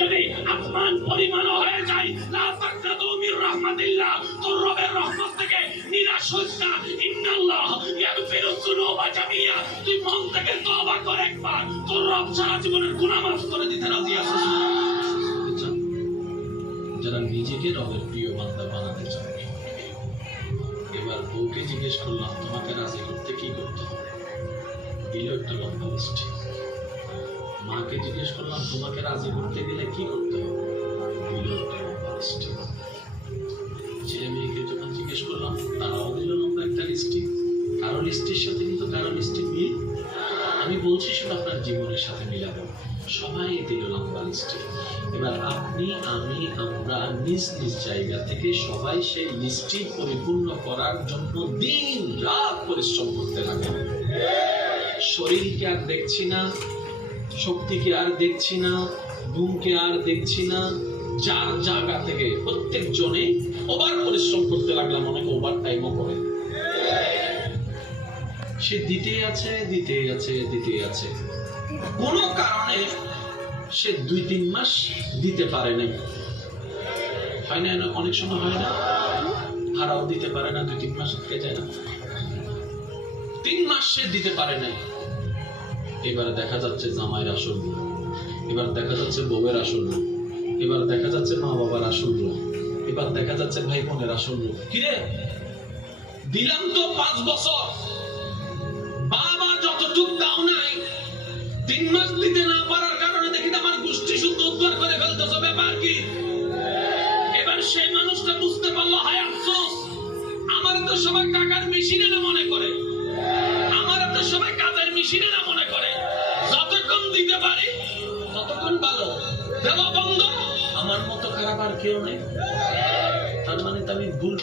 যদি আসমান পরিমাণ হয়ে যায় যারা নিজেকে রবের প্রিয় বান্দা বানাতে চান এবার বউকে জিজ্ঞেস করলাম, তোমাকে রাজি করতে কি করতে হবে? একটা লম্বা লিস্ট মাকে জিজ্ঞেস করলাম, তোমাকে রাজি করতে গেলে কি করতে হবে? লিস্ট ছেলে মেয়েকে যখন জিজ্ঞেস করলাম, তারাও দিল লম্বা একটা লিস্টি কারও লিস্টির সাথে কিন্তু কারও লিস্টি মিল? আমি বলছি শুধু আপনার জীবনের সাথে মিলাবো। সবাই দিল লম্বা লিস্টে এবার আপনি, আমি, আমরা নিজ নিজ জায়গা থেকে সবাই সেই লিস্টটি পরিপূর্ণ করার জন্য দিন রাত পরিশ্রম করতে লাগবে শরীরকে আর দেখছি না। শক্তিকে আর দেখছি না ঘুমকে আর দেখছি না, যার জায়গা থেকে প্রত্যেক জনে ওভার পরিশ্রম করতে লাগলাম, অনেকে ওভার টাইমও করে। সে দিতেই আছে দিতেই আছে দিতেই আছে। কোনো কারণে সে দুই তিন মাস দিতে পারে নাই। হয় না অনেক সময় হয় না। ভাড়াও দিতে পারে না, দুই তিন মাস থেকে যায় না। তিন মাস সে দিতে পারে নাই। এবারে দেখা যাচ্ছে জামাইয়ের আসল এবার দেখা যাচ্ছে বউয়ের আসল এবার দেখা যাচ্ছে মা বাবার আসল এবার দেখা যাচ্ছে ভাই বোনের আসল কিরে দিলাম তো পাঁচ বছর। বাবা যতটুক দাও নাই, তিন মাস দিতে না পারার কারণে দেখি আমার গোষ্ঠী শুদ্ধ উদ্ধার করে ফেলতেছে। ব্যাপার কি? এবার সেই মানুষটা বুঝতে পারল, হায় আফসোস, আমার তো সবাই টাকার মেশিনে না মনে করে। আমার তো সবাই কাজের মেশিনে না মনে পারি। ততক্ষণ ভালো? দেওয়া বন্ধ। আমার মতো খারাপ আর কেউ নেই। তার মানে তো আমি ভুল